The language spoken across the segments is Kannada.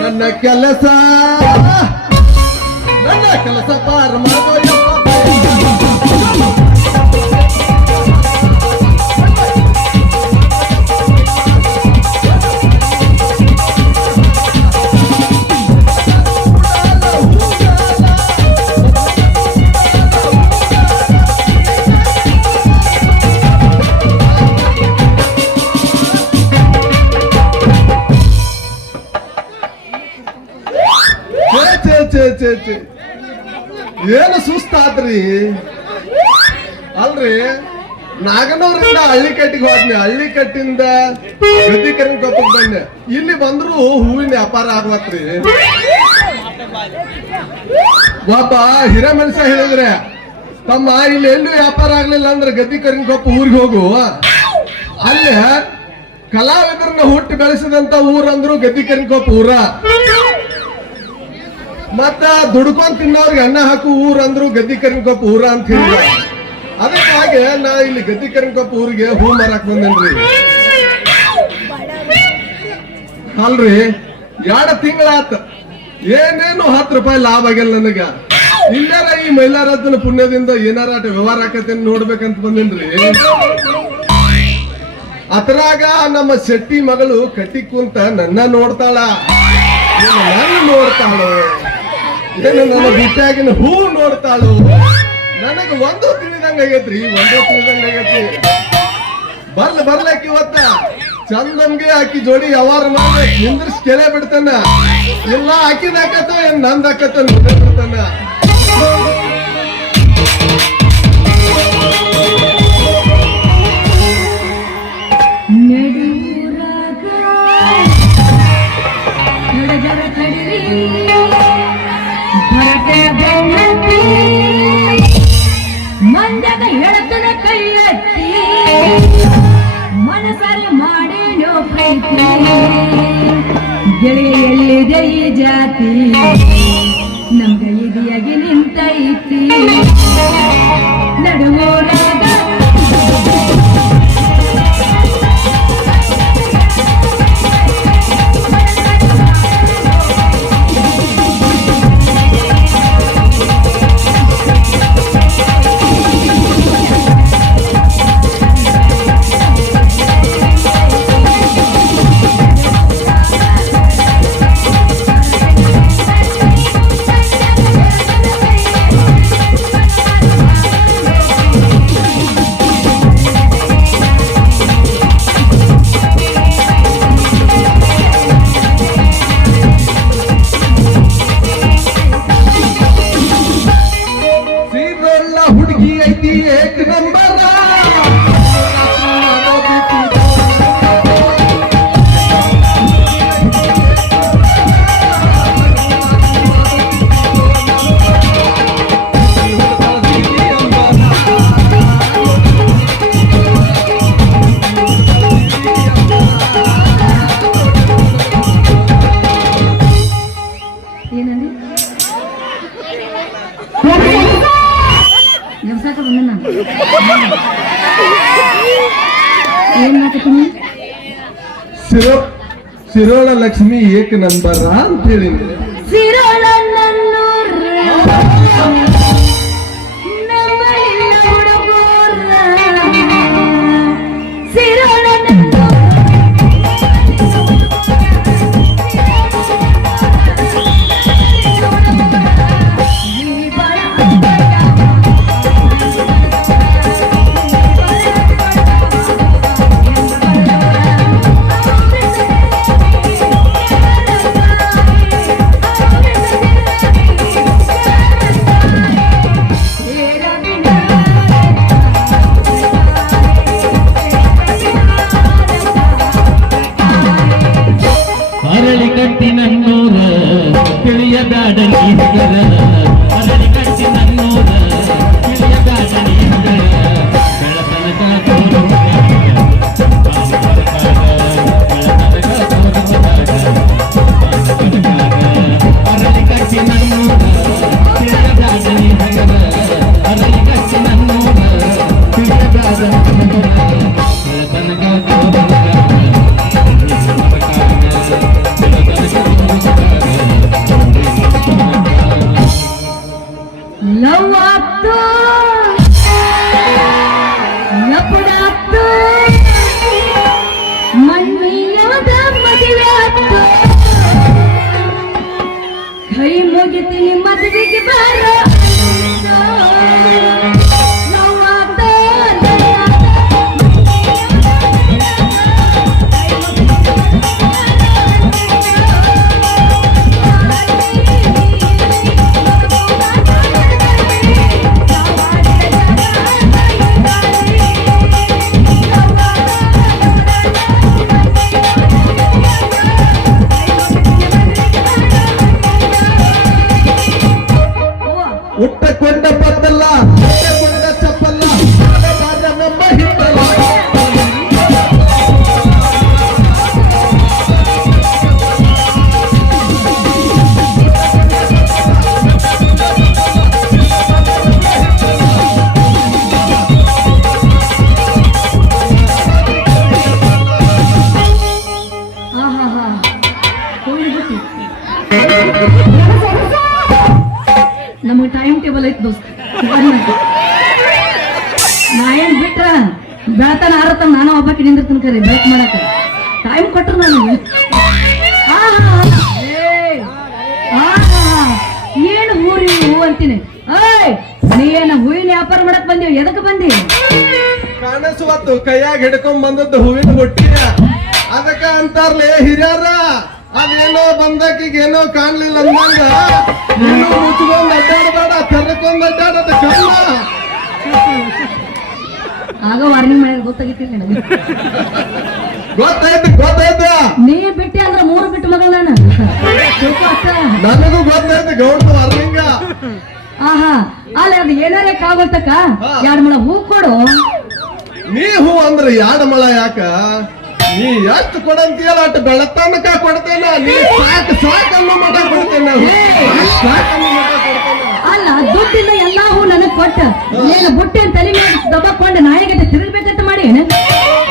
ನನ್ನ ಕೆಲಸ ಪಾರ ಮಾಡೋ ಏನು ಸುಸ್ತಾದ್ರಿ ಅಲ್ರಿ. ನಾಗನೂರಿಂದ ಹಳ್ಳಿಕಟ್ಟಿಗೆ ಹೋದ್ನಿ, ಹಳ್ಳಿಕಟ್ಟಿಂದ ಗದ್ದಿಕರಿನ ಕೊಪ್ಪಕ್ಕೆ ಬಂದೆ. ಇಲ್ಲಿ ಬಂದ್ರು ಹೂವಿನ ವ್ಯಾಪಾರ ಆಗವತ್ರಿ. ಒಬ್ಬ ಹಿರೇ ಮನುಷ್ಯ ಹೇಳಿದ್ರೆ, ತಮ್ಮ ಇಲ್ಲಿ ಎಲ್ಲೂ ವ್ಯಾಪಾರ ಆಗ್ಲಿಲ್ಲ ಅಂದ್ರೆ ಗದ್ದಿಕರಿನ ಕೊಪ್ಪ ಊರಿಗೆ ಹೋಗು, ಅಲ್ಲೇ ಕಲಾವಿದರನ್ನ ಹುಟ್ಟಿ ಬೆಳೆಸಿದಂತ ಊರಂದ್ರು ಗದ್ದಿಕರಿನ ಕೊಪ್ಪ ಊರ. ಮತ್ತ ದುಡ್ಕೊಂಡ್ ತಿನ್ನೋರ್ಗೆ ಅನ್ನ ಹಾಕು ಊರ್ ಅಂದ್ರು ಗದ್ದಿಕರಿನ ಕೊಪ್ಪ ಊರ ಅಂತ ಹೇಳಿದ. ಅದಕ್ಕಾಗಿ ನಾ ಇಲ್ಲಿ ಗದ್ದಿಕರಿನ ಕೊಪ್ಪ ಊರಿಗೆ ಹೂ ಮಾರಾಕ್ ಬಂದೇನ್ರಿ. ಅಲ್ರಿ 2 ತಿಂಗಳಾತ, ಏನೇನು 10 ರೂಪಾಯಿ ಲಾಭ ಆಗಿಲ್ಲ ನನಗ. ಇಲ್ಲಾರ ಈ ಮೈಲಾರದ್ದನ ಪುಣ್ಯದಿಂದ ಏನಾರ ವ್ಯವಹಾರ ಆಕತ್ತೇನ್ ನೋಡ್ಬೇಕಂತ ಬಂದೇನ್ರಿ. ಅದ್ರಾಗ ನಮ್ಮ ಶೆಟ್ಟಿ ಮಗಳು ಕಟ್ಟಿ ಕುಂತ ನನ್ನ ನೋಡ್ತಾಳ, ನನ್ನ ನೋಡ್ತಾಳು, ಏನು ನನ್ನ ಬಿಟ್ಟಾಗಿನ ಹೂ ನೋಡ್ತಾಳು. ನನಗ ಒಂದು ತಿಳಿದಂಗ ಆಗೈತ್ರಿ, ಬರ್ಲಕ್ಕೆ ಇವತ್ತ ಚಂದನ್ಗೆ ಆಕಿ ಜೋಡಿ ವ್ಯವಹಾರ ಮಾಡಿ ನಿಂದ್ರಿಸಿ ಕೆಲೆ ಬಿಡ್ತಾನ. ಇಲ್ಲ ಆಕಿನ ಹಾಕತ್ತ ಏನ್ ನಂದ್ ಹಾಕತ್ತ ಬಿಡ್ತಾನ. ಮಂದದ ಎಳತನ ಕೈಯತ್ತಿ ಮನಸರಿ ಮಾಡೇನೋ ಪ್ರೀತಿ. ಗೆಳೆಯ ಎಲ್ಲಿದೆ ಈ ಜಾತಿ ನಮ್ಗ ಇದೆಯಾಗಿ ನಿಂತೈತಿ. ನಡುವೂರಾಗ ಸಿರೋಳ ಲಕ್ಷ್ಮಿ ಏಕ ನಂಬರ ಅಂತ ಹೇಳಿ. ಸಿರೋಳ Thank you. ಕರಿತೀನಿ ಮದುವೆಗೆ ಬಾರೋ ನೋವಾತ ಉಟ್ಟಕೊಂಡ ಪದ್ದಲ್ಲ ಉಟ್ಟಕೊಂಡ ಚಪ್ಪಲ್ಲ ಮೆಂಬ ಹಿಟ್ಟಲ್ಲ ಆಹಾಹಾ ಹೋಗ್ಬಿಟ್ಟು ನಮಗೆ ಟೈಮ್ ಟೇಬಲ್ ಐತಿ ದೋಸ್ತ ನಾ ಏನ್ ಬಿಟ್ರ ಬೆಳತನ ಆರತ್ತ ನಾನು ಒಬ್ಬಾಕಿ ನಿಂದಿರ್ತೀನಿ ಕರೆ ಬೆಳಕ್ ಮಾಡಕ ಟೈಮ್ ಕೊಟ್ರು ನನಗೆ ಏನು ಹೂರಿ ಹೂ ಅಂತೀನಿ ಏಯ್ ನೀ ಏನ ಹೂವಿನ ವ್ಯಾಪಾರ ಮಾಡಕ್ ಬಂದೀವಿ ಎದಕ್ ಬಂದಿ ಕಾಣಿಸುವತ್ತು ಕೈಯಾಗ ಹಿಡ್ಕೊಂಡ್ ಬಂದದ್ದು ಹೂವಿನ ಬುಟ್ಟಿ ಅದಕ್ಕ ಅಂತಾರ್ಲೆ ಹಿರಿಯರ ಅದೇನೋ ಬಂದಕ್ಕಿಗೆ ಏನೋ ಕಾಣ್ಲಿಲ್ಲ ಅಂದಂಗ ಇನ್ನೂ ಮುಚ್ಕೊಂಡ್ ಅಡ್ಡಾಡಬೇಡ ತೆರಕೊಂಡ್ ಅಡ್ಡಾಡದ ಕಣ್ಣ ಆಗ ವಾರ್ನಿಂಗ್ ಮಾಡಿದ್ರೆ ಗೊತ್ತಾಗಿತ್ತಿಲ್ಲ ನನಗೆ ಗೊತ್ತಾಯ್ತು ನೀ ಬಿಟ್ಟಿ ಅಂದ್ರೆ 3 ಬಿಟ್ಟು ಮಗಳ ನಾನು ತಿಳ್ಕೊ ಅಷ್ಟ. ನನಗೂ ಗೊತ್ತಾಯ್ತು ಗೌಡ್ತ ವರ್ಲಿಂಗ ಆಹಾ ಅಲ್ಲ ಅದು ಏನಾರೇ ಕಾಗೋತಕ್ಕ ಹಾ. 2 ಮೊಳ ಹೂ ಕೊಡು ನೀ ಹೂ ಅಂದ್ರೆ ಯಾಡ ಮಳ ಯಾಕ ನೀ ಎಷ್ಟು ಕೊಡಂತೀಯಲ್ಲ ಅಷ್ಟು ಬೆಳತನಕ ಕೊಡ್ತೇನ ನೀ ಸಾಕು ಅನ್ನೋ ಮಠ ಕೊಡ್ತೇನೆ ಸಾಕು ಅನ್ನೋ ಮಠ ಕೊಡ್ತೇನೆ ಅಲ್ಲ ದುಡ್ಡಿಂದ ಎಲ್ಲಾ ಹೂ ನನಗ್ ಕೊಟ್ಟ ನೀನು ಬುಟ್ಟಿ ಅಂತ ತಲೆ ಮೇಲೆ ದಬ್ಬಕೊಂಡು ನಾಯಿಗಟ್ಟೆ ತಿರುಗ್ಬೇಕಂತ ಮಾಡಿ ಏನ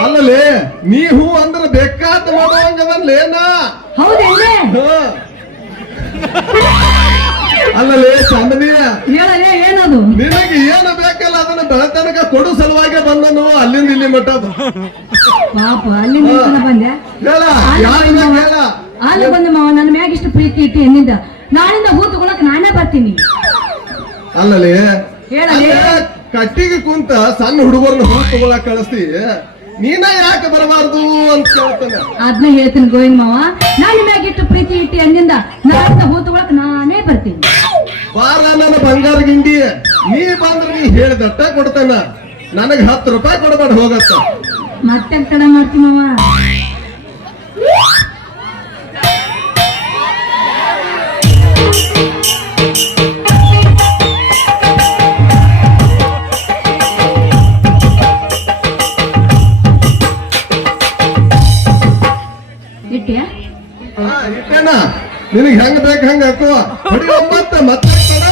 ಅಲ್ಲಲೇ ನೀ ಹೂ ಅಂದ್ರೆ ಬೇಕಾದ ಮಾಡುವಂಗದಲ್ಲೇನ ಹೌದೇನೆ ಅಲ್ಲಲೇ ಚಂದನಿಯ ಹೇಳಲೇ ಏನದು ನಿನಗೆ ಏನು ಬೇಕಲ್ಲ ಅದನ್ನ ಬೆಳತನಕ ಕೊಡು ಸಲುವಾಗಿ ಬಂದನು ಅಲ್ಲಿಂದ ಇಲ್ಲಿ ಮಠ ಪಾಪ ಅಲ್ಲಿಂದ ಈ ತನ ಬಂದೆ ಹೇಳ ಯಾರು ಹೇಳ ಅಲ್ಲಿ ಬಂದ ಮಾವ ನನ್ನ ಮ್ಯಾಗ ಇಷ್ಟು ಪ್ರೀತಿ ಇಟ್ಟು ಎನ್ನಿಂದ ನಾಳಿಂದ ಹೂ ತಗೊಳಕ್ ನಾನೇ ಬರ್ತೀನಿ ಅಲ್ಲಲೇ ಹೇಳಲೇ ಅಲ್ಲೇ ಕಟ್ಟಿಗೆ ಕುಂತ ಸಣ್ಣ ಹುಡುಗರನ್ನ ಹೂ ತಗೊಳಕ್ ಕಳಿಸ್ತಿ ನೀನ ಯಾಕೆ ಬರಬಾರ್ದು ಅಂತ ಕೇಳ್ತಾನೆ ಅದನ್ನ ಹೇಳ್ತೀನಿ ಗೋವಿಂದ ಮಾವ ನನ್ನ ಮ್ಯಾಗ ಇಟ್ಟು ಪ್ರೀತಿ ಇಟ್ಟು ಎನ್ನಿಂದ ನಾಳಿಂದ ಹೂ ತಗೊಳಕ್ ನಾನೇ ಬರ್ತೀನಿ ಬಾರ ನನ್ನ ಬಂಗಾರ ಗಿಂಡಿ ನೀ ಬಂದ್ರೆ ನೀ ಹೇಳಿದಟ್ಟ ಕೊಡ್ತಾನ ನನಗ್ 10 ರೂಪಾಯಿ ಕೊಡಬೇಡ ಹೋಗತ್ತ ಮತ್ತೆ ತಡ ಮಾಡ್ತೀನಿ ಮಾವ ಇಟ್ಟಿಯಾ ಇಟ್ಟೇನ ನಿನಗ್ ಹೆಂಗ್ ಬೇಕ ಹಂಗ ಹಾಕುವ ಹೊಡಿ ಮತ್ತೆ ಕೊಡ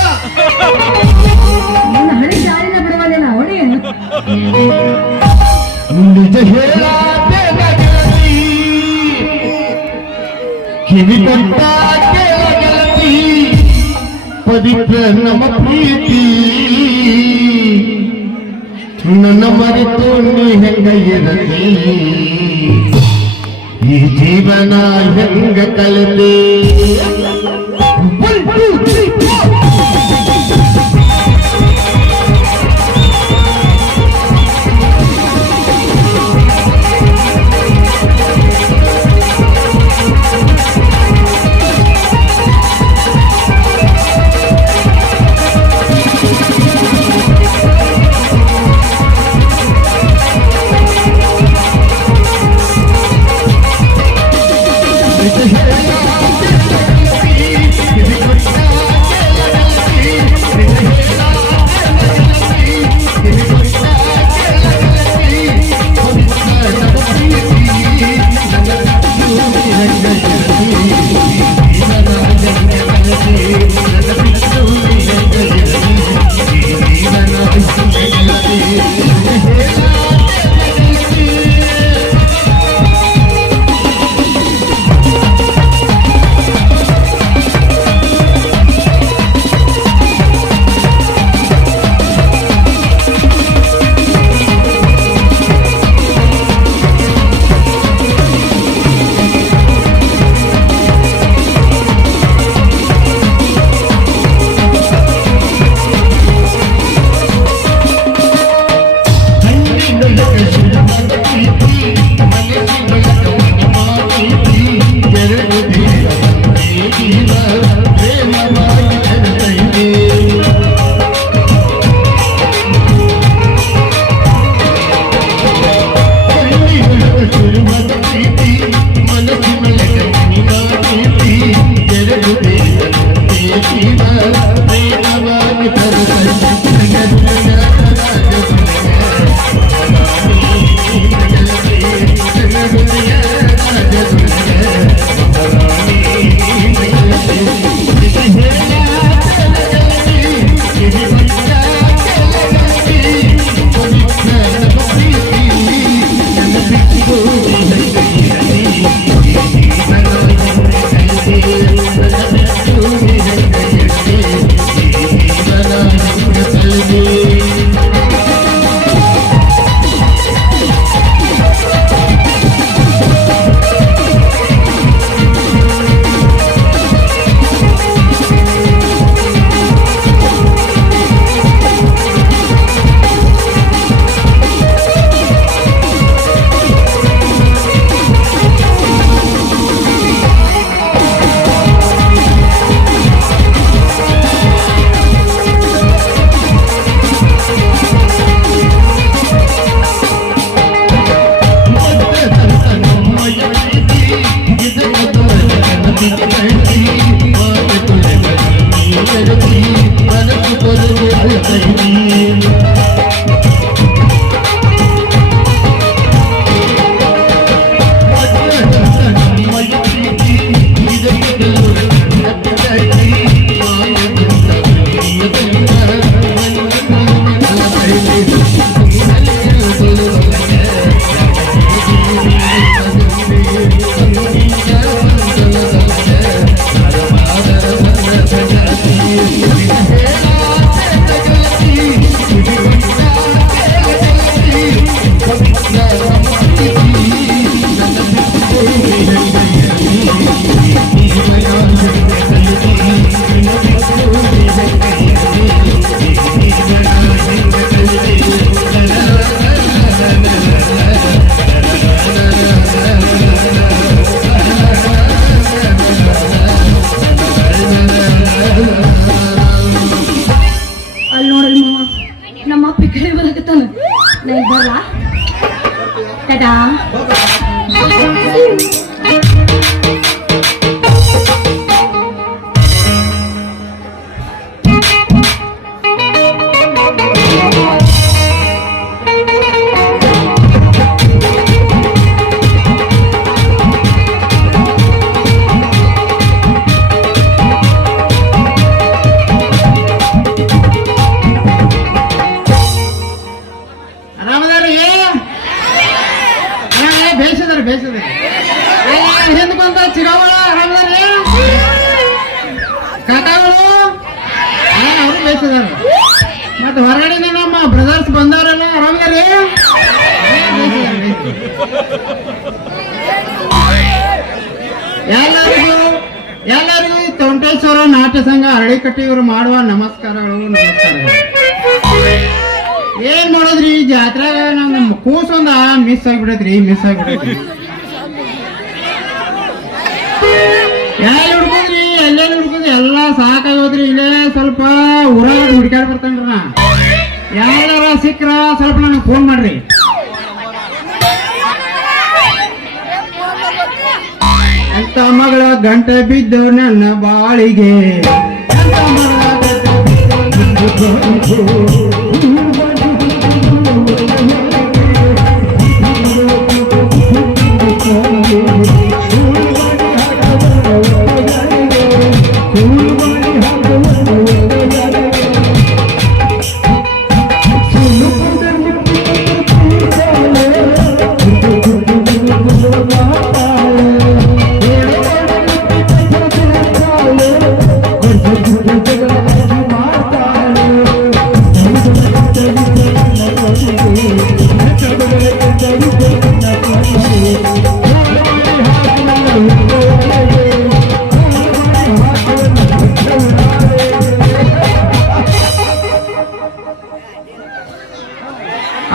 ನನ್ನ ಹಳಿ ಜಾರಿನ ಬಿಡುವಲ್ಲ ಹೊಡಿ ನಿಜ ಹೇಳಾತೆ ಗೆಳತಿ ಕಿವಿ ಕೊಟ್ಟ ಗೆಳತಿ ಪವಿತ್ರ ನಮ್ಮ ಪ್ರೀತಿ ನನ್ನ ಮರೆತು ನೀ ಹೆಂಗ ಇರಲಿ ಈ ಜೀವನ ಹೆಂಗ ಕಳೆದೆ ಆರಾಮದಾರಿ ಬೇಯಿಸಿದಾರೆ ಹಿಂದ್ ಬಂದ ಚಿಗಾವಳ ಆರಾಮದಾರಿ ಕಾಕಾಗಳು ಅವರು ಬೇಯಿಸಿದಾರ ಮತ್ತೆ ಹೊರಗಡೆಯಿಂದ ನಮ್ಮ ಬ್ರದರ್ಸ್ ಬಂದವರೆಲ್ಲ ಆರಾಮದಾರಿ ಎಲ್ಲರಿಗೂ ಈ ತೋಂಟೇಶ್ವರ ನಾಟ್ಯ ಸಂಘ ಅರಳಿಕಟ್ಟಿ ಇವರು ಮಾಡುವ ನಮಸ್ಕಾರಗಳು. ಏನ್ ಮಾಡೋದ್ರಿ ಈ ಜಾತ್ರೆಗ ನಮ್ಮ ಕೂಸೊಂದ ಮಿಸ್ ಆಗ್ಬಿಡೈತ್ರಿ ಎಲ್ಲಿ ಹುಡ್ಕೋದ್ರಿ ಎಲ್ಲಾ ಸಾಕಾಗೋದ್ರಿ. ಇಲ್ಲೇ ಸ್ವಲ್ಪ ಊರಾಗ ಹುಡ್ಕ್ಯಾಡ್ ಬರ್ತೇನ್ರಿ ನಾ. ಯಾರ ಸಿಕ್ಕ್ರ ಸ್ವಲ್ಪ ನನಗೆ ಫೋನ್ ಮಾಡ್ರಿ. ಅಂತ ಮಗಳ ಗಂಟೆ ಬಿದ್ದು ನನ್ನ ಬಾಳಿಗೆ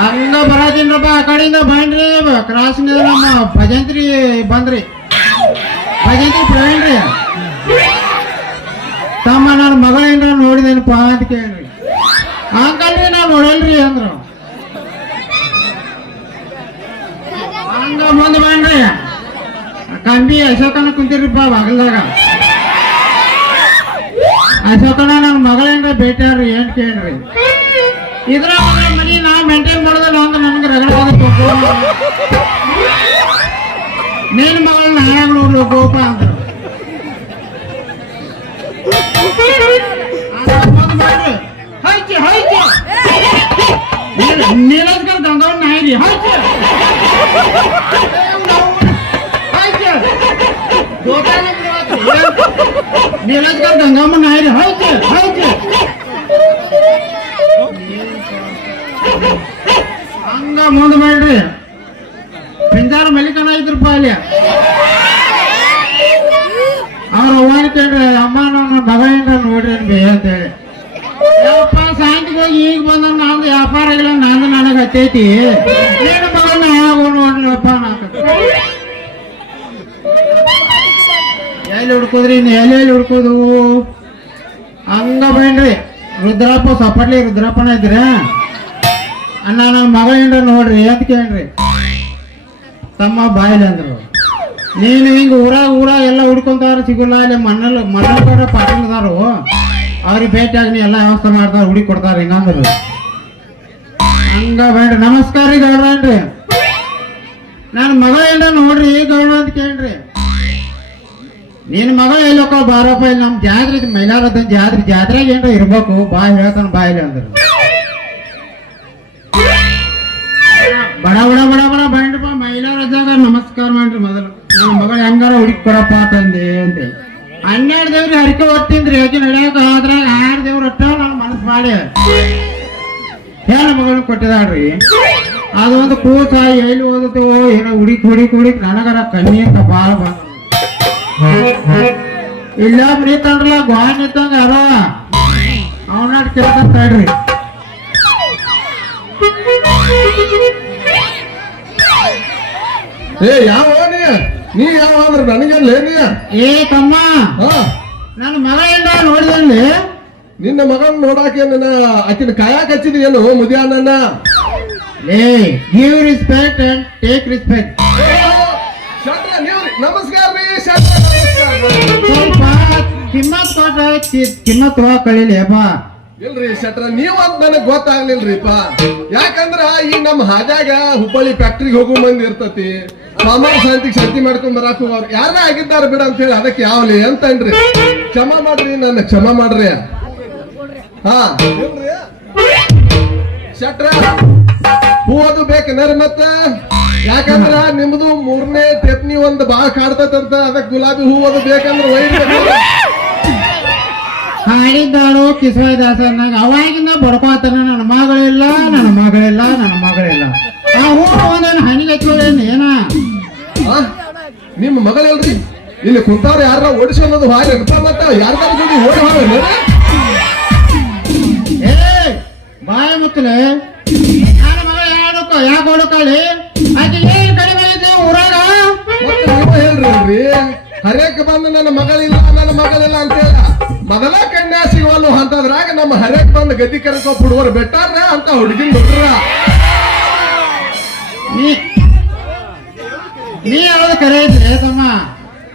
ಹಂಗ ಬರತೀನ್ರಪ್ಪ. ಆ ಕಡೆಯಿಂದ ಬಂದ್ರಿ ಕ್ರಾಸಿಂಗ್ ನಮ್ಮ ಭಜಂತ್ರಿ ಬಂದ್ರಿ. ಭಜಂತ್ರಿ ಪ್ರವೀಣ್ರಿ ತಮ್ಮ ನನ್ನ ಮಗ ಏನ್ರ ನೋಡಿದೇನಪ್ಪ ಅಂತ ಕೇಳ್ರಿ. ಅಂಕಲ್ರಿ ನಾ ನೋಡಲ್ರಿ ಅಂದ್ರು. ಹಂಗ ಮುಂದೆ ಬಂದ್ರಿ ಕಂಬಿ ಅಶೋಕನ ಕುಂತಿರ್ರಿಪ್ಪ ಬಾಗಲ್ದಾಗ. ಅಶೋಕನ ನನ್ನ ಮಗಳೇನ್ರ ಭೇಟಿಯಾರ್ರಿ ಏನ್ ಕೇಳ್ರಿ. ಇದ್ರ ಮನಿ ನಾ ಮೇಂಟೈನ್ ಮಾಡೋದಲ್ಲ ಅಂದ್ರೆ ನನಗೆ ರಗಡ ನೀನ್ ಮಗಳನ್ನ ಹಾಳಾಗ ನೋಡ್ರಿ ಗೋಪ ಅಂದ್ರು. ನೀಲಜ್ಕರ್ ಗಂಗವ್ನ ನಾಯಿರಿ ನೀಲಜ್ಕರ್ ಗಂಗಮ್ಮ ನಾಯಿರಿ ಹಂಗ ಮುಂದೆ ಮಾಡ್ರಿ. ಪಿಂಜಾರ ಮಲ್ಲಿಕನ ಇದ್ರಪ್ಪ ಅಲ್ಲಿ. ಅವ್ರ ಅವ್ವನ ಕೇಳ್ರಿ ಅಮ್ಮ ನನ್ನ ಮಗ ಏನ್ರ ನೋಡ್ರಿ ಬೇ ಅಂತೇಳಿ. ಯಪ್ಪ ಸಾಯಂತಿಗೆ ಹೋಗಿ ಈಗ ಬಂದ ನಂದು ವ್ಯಾಪಾರ ಆಗಿಲ್ಲ ನಂದು ನನಗೆ ಹತ್ತೈತಿ ಏನು ಮಗನ ನೋಡ್ರಿಪ್ಪ ನಾಕ ಎಲ್ಲಿ ಹುಡ್ಕೋದ್ರಿ ಎಲ್ಲಿ ಹುಡ್ಕೋದು. ಹಂಗ ಬೇಡ್ರಿ ರುದ್ರಪ್ಪ ಸಪಟ್ಲಿ ರುದ್ರಪ್ಪನ ಇದ್ರ ಅಣ್ಣ ನನ್ನ ಮಗ ಏನ್ರ ನೋಡ್ರಿ ಅಂತ ಕೇಳ್ರಿ. ತಮ್ಮ ಬಾಯಿಲಿ ಅಂದ್ರು. ನೀನು ಹಿಂಗ ಊರಾಗ ಎಲ್ಲ ಹುಡ್ಕೊಂತಾರ ಸಿಗಲ್ಲ. ಅಲ್ಲಿ ಮಣ್ಣಲ್ ಪಾಟೀಲ್ದಾರು ಅವ್ರಿಗೆ ಭೇಟಿಯಾಗಿ ನೀ ಎಲ್ಲ ವ್ಯವಸ್ಥೆ ಮಾಡ್ತಾರ ಹುಡುಕಿ ಕೊಡ್ತಾರ ಹಿಂಗಂದ್ರು. ಹಂಗ ಬೇಡ್ರಿ ನಮಸ್ಕಾರ ರೀ ಗೌಡ್ರ ಏನ್ರಿ. ನನ್ನ ಮಗ ಏನ್ರ ನೋಡ್ರಿ ಗೌಡ್ರ ಅಂತ ಕೇಳ್ರಿ. ನಿನ್ ಮಗ ಎಲ್ಲೋಕ ಬಾರಪ್ಪ ಇಲ್ಲಿ ನಮ್ ಜಾತ್ರೆ ಮೈಲಾರದ ಜಾತ್ರೆಗೆ ಏನ್ರ ಇರ್ಬೇಕು ಬಾ ಹೇಳ್ತಾನ ಬಾಯಿಲಿ ಅಂದ್ರು. ಬಡ ಬಡ ಬಡ ಬಡ ಬಂಡ್ರಪ್ಪ ಮೈಲಾರದಾಗ ನಮಸ್ಕಾರ ಮಾಡ್ರಿ. ಮೊದಲು ನನ್ನ ಮಗಳು ಹೆಂಗಾರ ಹುಡುಕಿ ಕೊಡಪ್ಪ ತಂದೆ ಅಂತ 12 ದೇವ್ರಿ ಹರಿಕೆ ಹೊತ್ತಿಂದ್ರಿ ಯಾಕೆ ನಡೆಯಕ ಅದ್ರಾಗ 6 ದೇವ್ರ ಅಟ್ಟ ನನ್ನ ಮನಸ್ಸು ಮಾಡಿ ಹೆಣ್ಣು ಮಗಳನ್ನ ಕೊಟ್ಟಿದಾಳ್ರಿ. ಅದೊಂದು ಕೂಸ ಎಲ್ಲಿ ಓದತೇವೋ ಏನೋ ಹುಡುಕಿ ನನಗರ ಕಣ್ಣಿ ಅಂತ ಬಾಳ ಬಂದ ಇಲ್ಲ ನಿಂತಂದ್ರಲ್ಲ ಗೋನ್ ನಿಂತಂಗ ಯಾರೋ ಅವನ ಕೇಳ್ತಾನ ತಡ್ರಿ. ಯಾವ ನೀ ಯಾವ ಅಂದ್ರ ನನಗಲ್ಲೇ ನೀ ಏ ತಮ್ಮ ನನ್ನ ಮಗ ಏನ ನೋಡಿದಲ್ಲಿ ನಿನ್ನ ಮಗನ್ ನೋಡಾಕ ಆಕಿನ ಕಾಯಾಕ ಹಚ್ಚಿದ ಏನು ಮುದಿಯನ್ನ ಲೇ give respect and take respect. ಶೆಟ್ರ ನೀವ್ರಿ ನಮಸ್ಕಾರ ರೀ ಶೆಟ್ರ ನಮಸ್ಕಾರ. ಸ್ವಲ್ಪ ಕಿಮ್ಮತ್ ಕೊಟ್ಟ ಕಿಮ್ಮತ್ ಹೋಗ ಕಳಿಲೇಪ. ಇಲ್ರಿ ಶೆಟ್ರ ನೀವ್ ಅಂತ ನನಗ್ ಗೊತ್ತಾಗ್ಲಿಲ್ರಿಪ್ಪ. ಯಾಕಂದ್ರ ಈ ನಮ್ ಹಾದ್ಯಾಗ ಹುಬ್ಬಳ್ಳಿ ಫ್ಯಾಕ್ಟ್ರಿಗೆ ಹೋಗೋ ಮಂದಿ ಇರ್ತತಿ, ಸಾಮಾನ್ಯ ಶಾಂತಿಗೆ ಶಾಂತಿ ಮಾಡ್ಕೊಂಡ್ ಬರಾಕ್ ಹೋಗೋರು ಯಾರೇ ಆಗಿದ್ದಾರೆ ಬಿಡ ಅಂತ ಹೇಳಿ ಅದಕ್ಕೆ ಯಾವಲಿ ಅಂತನ್ರಿ. ಕ್ಷಮಾ ಮಾಡ್ರಿ, ನನ್ನ ಕ್ಷಮಾ ಮಾಡ್ರಿ. ಹಾ ಶೆಟ್ರ ಹೂವದು ಬೇಕೇನಾರ ಮತ್ತ? ಯಾಕಂದ್ರ ನಿಮ್ದು 3ನೇ ಟೆಪ್ನಿ ಒಂದ್ ಬಾಳ ಕಾಡ್ತದಂತ, ಅದಕ್ಕೆ ಗುಲಾಬಿ ಹೂವದು ಬೇಕಂದ್ರ ಒಯ್ಬೇಕು. ಹಾಡಿದ್ದಾಳು ಕಿಸವಾಯಿ ದಾಸನಾಗ ಅವಾಗಿಂದ ಬಡ್ಕೋತಾನ, ನನ್ನ ಮಗಳಿಲ್ಲ ನನ್ನ ಮಗಳಿಲ್ಲ ನನ್ನ ಮಗಳಿಲ್ಲ. ಆ ಹೂ ಒಂದೇನು ಹಣಿಗೆ ಹಚ್ಕೊಳ್ಳೇನು ಏನ? ಆ? ನಿಮ್ಮ ಮಗಳಲ್ರಿ ಇಲ್ಲಿ ಕುಂತಾರ ಯಾರ ಓಡಿಸೋದು ಹಾಗೆ ನೆನಪ ಮತ್ತ ಯಾರ್ದಾರ ಜೋಡಿ ಓಡಿ ಹೋಗ. ಏ ಬಾಯ ಮುತ್ತಲೆ ನನ್ನ ಮಗಳು ಯಾಕೆ ಓಡಕಾಳಿ? ಆಕೆ ಏನ್ ಕಡಿಮೆ ಐತೆ ಊರಾಗ? ಮತ್ತೆ ನೀವು ಹೇಳ್ರಿ ಹರೇಕ್ ಬಂದು ನನ್ನ ಮಗಳಿಲ್ಲ ಅಂತ ಹೇಳ ಮೊದಲ ಕನ್ಯಾ ಸಿಗುವಲ್ಲ ಅಂತದ್ರಾಗ ನಮ್ಮ ಹರೇಕ್ ಬಂದು ಗದ್ದಿ ಕರ್ಕೊಂಡ್ ಹುಡುಗರು ಬೆಟ್ಟಾರ ಅಂತ ಹುಡುಗಿನ ಬಿಟ್ರ. ನೀ ಹೇಳೋದು ಕರೆ ಐತ್ರಿ ತಮ್ಮ.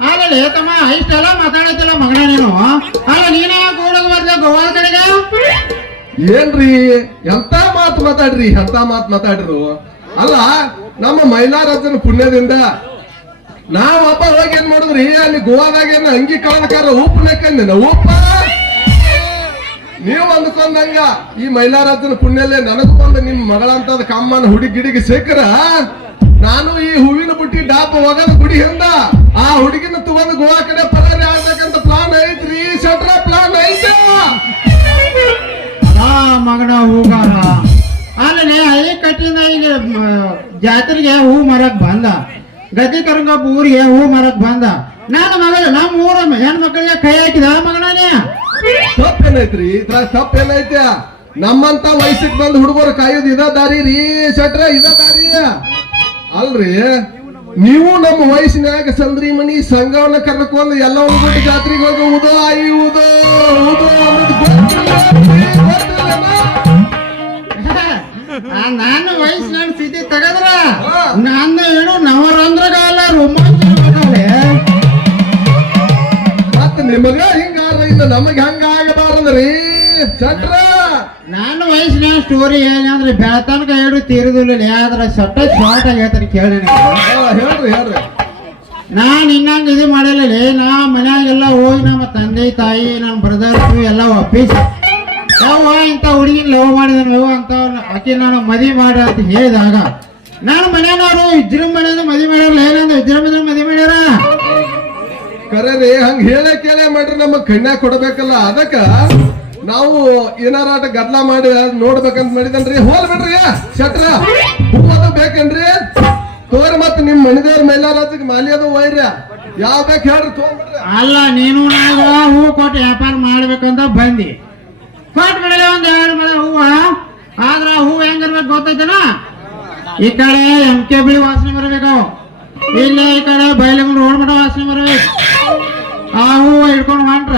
ಆಗಲೇ ತಮ್ಮ ಇಷ್ಟೆಲ್ಲ ಮಾತಾಡತ್ತಿಲ್ಲ ಮಗನ ನೀನು. ಅಲ್ಲ ನೀನ ಕೂಡೋದು ಮೊದ್ಲ ಗೋವಾದ ಕಡೆಗ ಏನ್ರಿ ಎಂತ ಮಾತು ಮಾತಾಡ್ರಿ, ಎಂತ ಮಾತು ಮಾತಾಡ್ರು. ಅಲ್ಲ ನಮ್ಮ ಮೈಲಾರಜನ ಪುಣ್ಯದಿಂದ ನಾವ್ ಅಪ್ಪ ಹೋಗಿ ಏನ್ ಮಾಡುದ್ರಿ, ಅಲ್ಲಿ ಗೋವಾದಾಗ ಏನ ಅಂಗಿ ಕಳದಕಾರ ಉಪ್ಪು ನೆಕ್ಕಂದಿನ ಉಪ್ಪ ನೀವು ಅಂದ್ಕೊಂಡಂಗ ಈ ಮೈಲಾರಜನ ಪುಣ್ಯಲ್ಲೇ ನನಗೂ ಒಂದು ನಿಮ್ ಮಗಳಂತದ ಕಮ್ಮನ ಹುಡುಗಿ ಗಿಡಿಗೆ ಸಿಕ್ಕರ ನಾನು ಈ ಹೂವಿನ ಬುಟ್ಟಿ ಡಾಪ್ ಒಗದ ಗುಡಿ ಹಿಂದ ಆ ಹುಡುಗಿನ ತಗೊಂಡು ಗೋವಾ ಕಡೆ ಪರಾರಿ ಆಗ್ಬೇಕಂತ ಪ್ಲಾನ್ ಐತ್ರಿ ಶೆಟ್ರ, ಪ್ಲಾನ್ ಐತ. ಆ ಮಗನ ಹೂಗಾರ ಅಲ್ಲೇ ಹಳ್ಳಿ ಕಟ್ಟಿಂದ ಇಲ್ಲಿ ಜಾತ್ರೆಗೆ ಹೂ ಮರಕ್ ಬಂದ, ಗದ್ದೆ ಕರಂಗಪ್ಪ ಊರಿಗೆ ಹೂ ಮರಕ್ ಬಂದ. ನನ್ನ ಮಗಳು ನಮ್ಮ ಊರ ಹೆಣ್ಮಕ್ಳಿಗೆ ಕೈ ಹಾಕಿದ ಮಗನೇ. ತಪ್ಪೇನೈತ್ರಿ ಇದ್ರಾಗ ತಪ್ಪೇನೈತೆ? ನಮ್ಮಂತ ವಯಸ್ಸಿಗೆ ಬಂದ್ ಹುಡುಗರು ಕಾಯೋದು ಇದ ದಾರಿ ರೀ ಶೆಟ್ರ, ಇದ ದಾರಿ ಅಲ್ರಿ. ನೀವು ನಮ್ಮ ವಯಸ್ಸಿನಾಗ ಸಂದ್ರಿ ಮನಿ ಸಂಘವನ್ನ ಕರ್ಕೊಂಡು ಎಲ್ಲವನ್ನ ಬಿಟ್ಟು ಜಾತ್ರೆಗೆ ಹೋಗಿ ಉದೋ ಆಯಿ ಉದೋ ಉದೋ ಅನ್ನೋದು ನಾನು ವಯಸ್ಸಿನ ಸ್ಥಿತಿ ತೆಗದ್ರ ನನ್ನ ಏನು ನವರಂಧ್ರಗಾಲ ರೋಮಾಂಚ ಇರ್ಬೇಕಲ್ಲೇ. ಮತ್ತ ನಿಮಗ ಹಿಂಗಾರ ಇನ್ನು ನಮಗ್ ಹಂಗ ಆಗಬಾರದ್ರಿ ಶೆಟ್ರ. ನಾನು ವಯಸ್ಸಿನ ಸ್ಟೋರಿ ಏನಂದ್ರೆ ಬೆಳತನಕ ಹೇಳು ತೀರುದಿಲ್ಲ, ಆದ್ರೆ ಸಟ್ಟ ಶಾರ್ಟ್ ಆಗಿ ಹೇಳ್ತಾರೆ ಕೇಳಿ. ಹೇಳ್ರಿ ನಾನ್ ಇನ್ನಂಗ ಇದು ಮಾಡಿಲ್ಲ. ನಾ ಮನ್ಯಾಗೆಲ್ಲ ಹೋಗಿ ನಮ್ಮ ತಂದೆ ತಾಯಿ ನಮ್ಮ ಬ್ರದರ್ಸ್ ಎಲ್ಲ ಒಪ್ಪಿಸಿ ಯಾವ ಇಂಥ ಹುಡುಗಿನ ಲವ್ ಮಾಡಿದನು ಅಂತ ಆಕೆ ನಾನು ಮದುವೆ ಮಾಡ ಅಂತ ಹೇಳಿದಾಗ ನಾನು ಮನೆಯವರು ವಿಜೃಂಭಣೆಯಿಂದ ಮದುವೆ ಮಾಡ್ಯಾರ. ಏನಂದ್ರೆ ವಿಜೃಂಭಣೆ ಮದುವೆ ಮಾಡ್ಯಾರ ಕರೆ ರೀ, ಹಂಗ ಹೇಳೇ ಕೇಳೇ ಮಾಡ್ರಿ ನಮಗ್ ಕನ್ಯಾ ಕೊಡಬೇಕಲ್ಲ. ಅದಕ್ಕ ನಾವು ಏನಾರಾಟ ಗದ್ಲ ಮಾಡಿ ನೋಡ್ಬೇಕಂತ ಮಾಡಿದನ್ರಿ. ಹೋಲ್ ಬಿಡ್ರಿ ಶೆಟ್ರ, ಹೂವದು ಬೇಕೇನ್ರಿ? ತೋರಿ ಮತ್ ನಿಮ್ ಮನಿದೇವ್ರ ಮೈಲಾರಾಜಕ್ಕೆ ಮಾಲಿ ಅದು ಒಯ್ರಿ, ಯಾವ ಬೇಕು ಹೇಳ್ರಿ ತಗೊಂಡ್ಬಿಡ್ರಿ. ಅಲ್ಲ ನೀನು ನಾಗ ಹೂ ಕೊಟ್ಟು ವ್ಯಾಪಾರ ಮಾಡ್ಬೇಕಂತ ಬಂದಿ, ಕೊಟ್ಟು ಬಿಡಲೆ ಒಂದ್ 2 ಮಳೆ ಹೂವ. ಆದ್ರ ಹೂ ಹೆಂಗಿರ್ಬೇಕು ಗೊತ್ತೈತನ? ಈ ಕಡೆ MK ಬಿಳಿ ವಾಸನೆ ಬರಬೇಕು, ಇಲ್ಲ ಈ ಕಡೆ ಬಯಲುಗಳು ರೋಡ್ ವಾಸನೆ ಬರ್ಬೇಕು. ಆ ಹೂವ ಹಿಡ್ಕೊಂಡು ಹೊಂಟ್ರ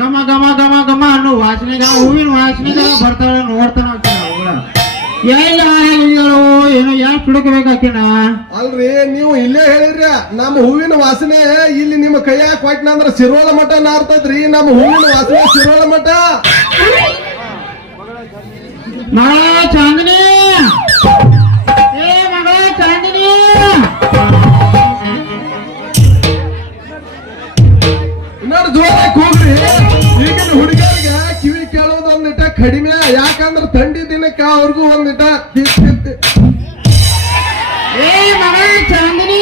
ಗಮ ಗಮ ಗಮ ಗಮ ಅನ್ನೋ ವಾಸನೆಗ ಹೂವಿನ ವಾಸನೆಗ ಬರ್ತಾಳ ನೋಡ್ತಾನ ಎಲ್ಲ ಏನೋ ಯಾಕೆ ಹುಡುಕಬೇಕಾಕಿನ. ಅಲ್ರಿ ನೀವು ಇಲ್ಲೇ ಹೇಳಿರ್ರಿ ನಮ್ಮ ಹೂವಿನ ವಾಸನೆ ಇಲ್ಲಿ ನಿಮ್ಮ ಕೈಯಾಗ ಕೊಟ್ಟನಂದ್ರ ಶಿರೋಳ ಮಠ ನಾರ್ತದ್ರಿ. ನಮ್ಮ ಹೂವಿನ ವಾಸನೆ ಶಿರೋಳ ಮಠ. ಮಗಳ ಚಾಂದಿನಿ, ಏ ಮಗಳ ಚಾಂದಿನಿ, ಇನ್ನೊಂದು ಜೋರಾಗಿ ಹೋಗ್ರಿ. ಈಗಿನ ಹುಡುಗಿಯರಿಗೆ ಕಿವಿ ಕೇಳೋದು ಒಂದಿಟ ಕಡಿಮೆ, ಯಾಕಂದ್ರ ಥಂಡಿ ದಿನಕ್ಕ ಅವ್ರಿಗೂ ಒಂದಿಟ ಏ ಮಗಳ ಚಾಂದಿನಿ,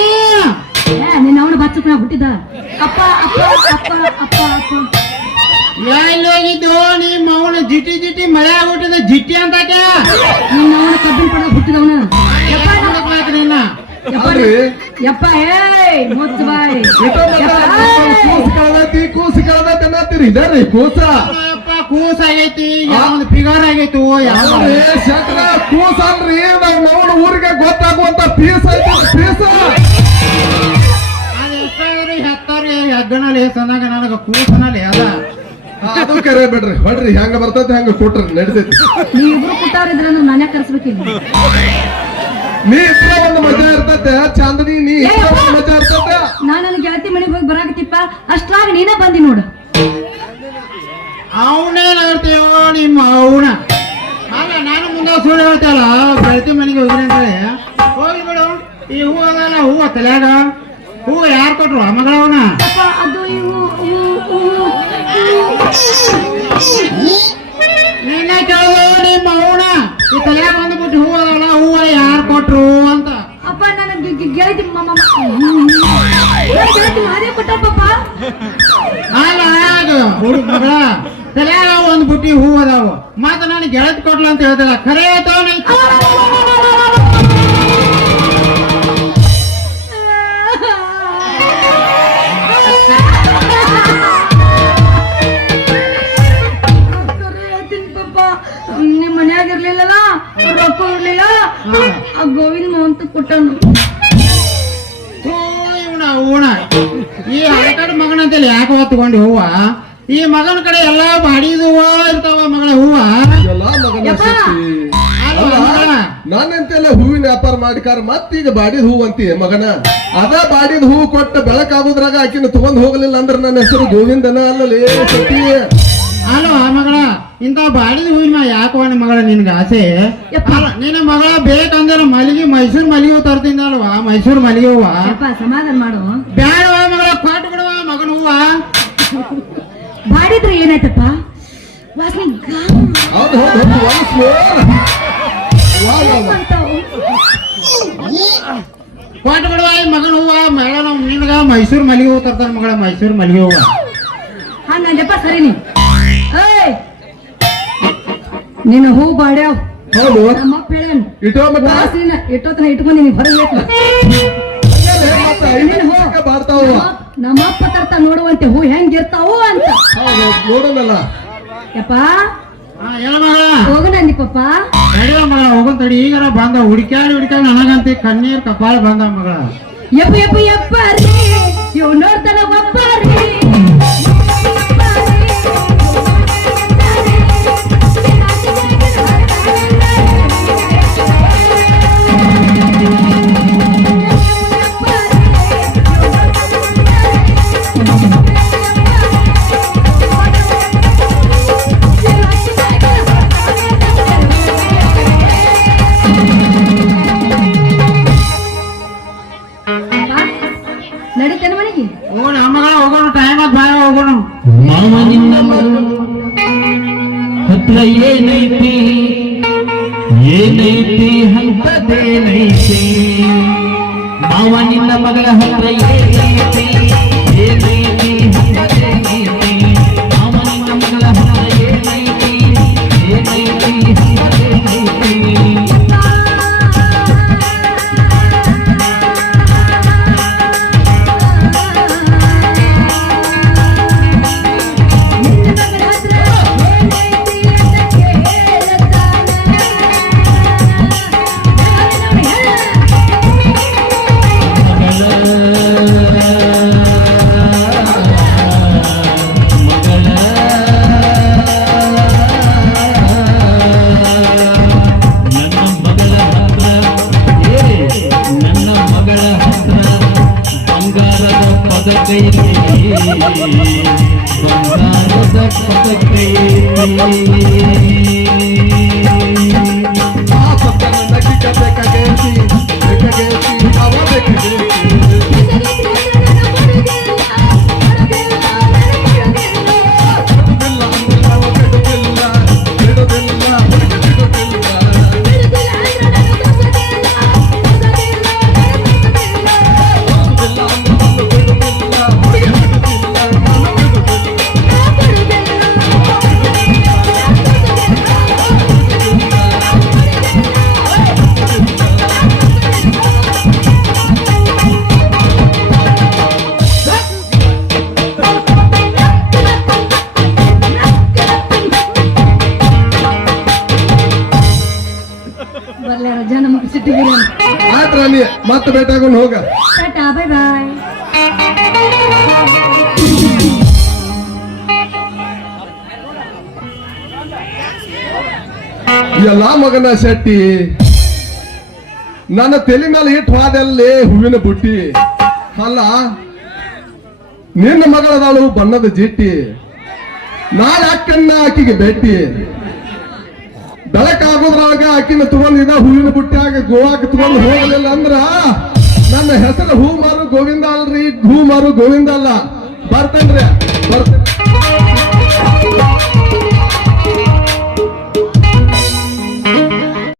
ನಿನ್ನ ಅವನು ಬಚ್ಚಕ್ ನಾ ಹುಟ್ಟಿದ ಅಪ್ಪ ಅಪ್ಪ ಅಪ್ಪ ಅಪ್ಪ ಅಪ್ಪ ಎಲ್ಲಿ ಹೋಗಿದ್ದು ನಿಮ್ಮ ಅವನ ಜಿಟಿ ಜಿಟಿ ಮಳೆ ಆಗ್ಬಿಟ್ಟಿದ ಜಿಟ್ಟಿ ಅಂತ ನಿನ್ನ ಅವನ ಕಬ್ಬಿನ ಪಡ ಹುಟ್ಟಿದವನ ನಿನ್ನ ಅಲ್ರಿ ಯಪ್ಪ ಏಯ್ ಮುಚ್ಚ ಬಾಯ್ ಕೂಸು ಕಳದೈತಿ ಕೂಸು ಕಳದೈತಿ ಅನ್ನತ್ತೀರಿ. ಇದಾರಿ ಕೂಸ ಕೂಸ್ ಆಗೈತಿ, ಯಾವ್ದು ಫಿಗರ್ ಆಗೈತು ಯಾವ್ರಿ ಶೆಟ್ರ ಕೂಸ ಅಲ್ರಿ. ನಮ್ಮ ಅವನ ಊರಿಗೆ ಗೊತ್ತಾಗುವಂತ ಪೀಸ್ ಐತಿ ಪೀಸ. ಅದು ಎಷ್ಟಾಗ್ರಿ ಹೆತ್ತಾರಿ ಹೆಗ್ಗನಲ್ಲಿ ಸನಾಗ ನನಗ ಕೂಸನಲ್ಲಿ ಅದ ಅದು ಕರೆ ಬಿಡ್ರಿ ಹೊಡ್ರಿ ಹೆಂಗ ಬರ್ತೈತಿ ಹಂಗ ಕೊಟ್ರಿ ನಡಿತೈತಿ. ನೀವಿಬ್ರು ಕುಟ್ಟಾರಿದ್ರೆ ನಾನೇ ಕರ್ಸ್ಬೇಕಿಲ್ಲ. ನೀ ಇದ್ರ ಒಂದು ಮಜಾ ಇರ್ತೈತೆ ಚಾಂದನಿ, ನೀ ಇದ್ರ ಒಂದು ಮಜಾ ಇರ್ತೈತೆ. ನಾನು ನನ್ನ ಗೆಳತಿ ಮನೆಗೆ ಹೋಗಿ ಬರಾಕತ್ತಿಪ್ಪ, ಅಷ್ಟ್ರಾಗ ನೀನೇ ಬಂದಿ ನೋಡು. ಅವನೇನ್ ಹೇಳ್ತೀವೋ ನಿಮ್ಮ ಅವನ ಅಲ್ಲ, ನಾನು ಮುಂದೆ ಸುಳ್ಳು ಹೇಳ್ತೇವಲ್ಲ ಗೆಳತಿ ಮನೆಗೆ ಹೋಗ್ರಿ ಅಂತೇಳಿ. ಹೋಗಿ ಬಿಡು, ಈ ಹೂ ಅದಲ್ಲ ಹೂವ ತಲೆಯಾಗ ಹೂ ಯಾರು ಕೊಟ್ರು ಆ ಮಗಳವನ? ಅಪ್ಪ ಅದು ನಿನ್ನೆ ಕೇಳೋ ನಿಮ್ಮ ಅವನ ಈ ತಲೆಯಾಗ ಬಂದ್ಬಿಟ್ಟು ಹೂ ಅದಲ್ಲ ಹೂವ ಯಾರು ಕೊಟ್ರು ಅಂತ. ಅಪ್ಪ ನನ್ನ ಗೆಳತಿ ಗೆಳತಿ ಮಾದೇ ಕೊಟ್ಟಪ್ಪ. ಅಲ್ಲ ಅದು ಹುಡುಗ ಮಗಳ ತಲೆಯಾಗ ಒಂದ್ ಬುಟ್ಟಿ ಹೂ ಅದಾವು, ಮತ್ತ ನಾನು ಗೆಳತಿ ಕೊಟ್ಲ ಅಂತ ಹೇಳ್ತಲ್ಲ, ಖರೆ ಆಯ್ತಾವ ನಿಮ್ ಮನ್ಯಾಗ ಇರ್ಲಿಲ್ಲಲ್ಲ, ರೊಕ್ಕ ಇರ್ಲಿಲ್ಲ, ಆ ಗೋವಿಂದ ಅಂತ ಕೊಟ್ಟನು. ಇವನ ಹೂಣ ಈ ಹಳಕಡೆ ಮಗನಂತೇಳಿ ಯಾಕೆ ಹೊತ್ಕೊಂಡು ಹೂವ? ಈ ಮಗನ ಕಡೆ ಎಲ್ಲಾ ಬಾಡಿದ ಹೂವ ಇರ್ತಾವ ಮಗಳ ಹೂವ. ಎಲ್ಲಾ ಮಗನ ಶಕ್ತಿ. ನಾನಂತೆಲ್ಲ ಹೂವಿನ ವ್ಯಾಪಾರ ಮಾಡಿಕಾರ ಮತ್ತೀಗ ಬಾಡಿದ ಹೂ ಅಂತೀಯ ಮಗನ. ಅದ ಬಾಡಿದ ಹೂ ಕೊಟ್ಟ ಬೆಳಕಾಗೋದ್ರಾಗ ಆಕಿನ ತಗೊಂಡ್ ಹೋಗ್ಲಿಲ್ಲ ಅಂದ್ರೆ ನನ್ನ ಹೆಸರು ಗೋವಿಂದನ ಅಲ್ಲಲೇ ಸತಿ. ಅಲ್ವ ಮಗಳ, ಇಂತ ಬಾಡಿದ ಹೂವಿನ ಯಾಕವ ಮಗಳ ನಿನ್ಗ ಆಸೆ? ಅಲ್ಲ ನಿನ್ನ ಮಗಳ ಬೇಕಂದ್ರೆ ಮಲ್ಲಿಗೆ ಮೈಸೂರು ಮಲ್ಲಿಗೆ ಹೂ ತರ್ತೀನಿ ಅಲ್ವಾ? ಮೈಸೂರು ಮಲ್ಲಿಗೆ ಹೂವ ಸಮಾಧಾನ ಮಾಡು. ಬ್ಯಾಡವ ಮಗಳ, ಕೊಟ್ಟು ಬಿಡುವ ಮಗನ ಹೂವ. ಬಾಡಿದ್ರೆ ಏನಾಯ್ತಪ್ಪ? ವಾಸನೆ ಹೌದು ಹೌದು ಕೊಟ್ಟು ಬಿಡುವ ಈ ಮಗನ ಹೂವ. ಮೇಡಮ್ ನಿನ್ಗ ಮೈಸೂರು ಮಲ್ಲಿಗೆ ಹೂ ತರ್ತಾನ ಮಗಳ, ಮೈಸೂರು ಮಲ್ಲಿಗೆ ಹೂವ. ಹಂಗಂದಪ್ಪ ಸರಿ. ಏಯ್ ನಿನ್ನ ಹೂ ಬಾಡ್ಯಾವ್ ಹೌದು ನಮ್ಮಪ್ಪ ಹೇಳೇನು ಇಟ್ಕೊಂಡ್ಬಿಟ್ಟ ವಾಸಿನ ಇಟ್ಟೋತನ ಇಟ್ಕೊಂಡಿನಿ ಹೊರಬೇಕು. ಬಾಡ್ತಾವ. ನಮ್ಮಪ್ಪ ತರ್ತ ನೋಡುವಂತೆ ಹೂ ಹೆಂಗಿರ್ತಾವು ಅಂತ. ನೋಡೋಣಲ್ಲ ಯಪ್ಪ ಹೇಳ ಮಗಳ, ಹೋಗಣಂದಿ ಪಪ್ಪ. ತಡಿವ ಮಗಳ, ಹೋಗನ್ ತಡಿ. ಈಗಾರ ಬಂದ ಹುಡುಕ್ಯಾಡಿ ನನಗಂತ ಕಣ್ಣೀರ್ ಕಪಾಳ ಬಂದ ಮಗಳ. ಯಪ್ಪ ಯಪ್ಪ ಯಪ್ಪ ರೀ ಇವ್ ನೋಡ್ತಾನ ಒಪ್ಪ ರೀ. ನಡೀತೇನೆ ಮನೆಗೆ ಹೋಗೋಣ ಮಗಳ, ಹೋಗೋಣ. ಟೈಮ್ ಆದ್ ಬಾಯ ಹೋಗೋಣ. ಮಾವ ನಿನ್ನ ಹತ್ರ ಏನೈತಿ ಏನೈತಿ ಹಂತದೇನೈತಿ? ಮಾವ ನಿನ್ನ ಮಗಳ ಹತ್ರ ಏನೈತಿ ಏನೈತಿ ಹಂತದೇನೈತಿ? ಮಾವ ನಿನ್ನ ಮಗಳ ಹತ್ರ ಏನೈತಿ ಏನೈತಿ ಹಂತದೇನೈತಿ? ಮತ್ತೆ ಭೇಟಿಯಾಗೊಂಡು ಹೋಗ. Tata bye bye. ಎಲ್ಲ ಮಗನ ಶೆಟ್ಟಿ ನನ್ನ ತಲೆ ಮೇಲೆ ಇಟ್ಟು ಹೋದಲ್ಲೇ ಹೂವಿನ ಬುಟ್ಟಿ ಅಲ್ಲ ನಿನ್ನ ಮಗಳದಾಳು ಬಣ್ಣದ ಜಿಟ್ಟಿ ನಾಳೆ ಅಕ್ಕನ್ನ ಆಕಿಗೆ ಭೇಟಿ ಬೆಳಕಾಗೋದ್ರೊಳಗ ಆಕಿನ ತಗೊಂಡಿದ್ದ ಹೂವಿನ ಬುಟ್ಟಿಯಾಗ ಗೋವಾಕ್ ತಗೊಂಡು ಹೋಗಲಿಲ್ಲ ಅಂದ್ರ ನನ್ನ ಹೆಸರು ಹೂ ಮಾರು ಗೋವಿಂದ ಅಲ್ರಿ ಹೂ ಮಾರು ಗೋವಿಂದ ಅಲ್ಲ ಬರ್ತೇನ್ರಿ ಬರ್ತೇನೆ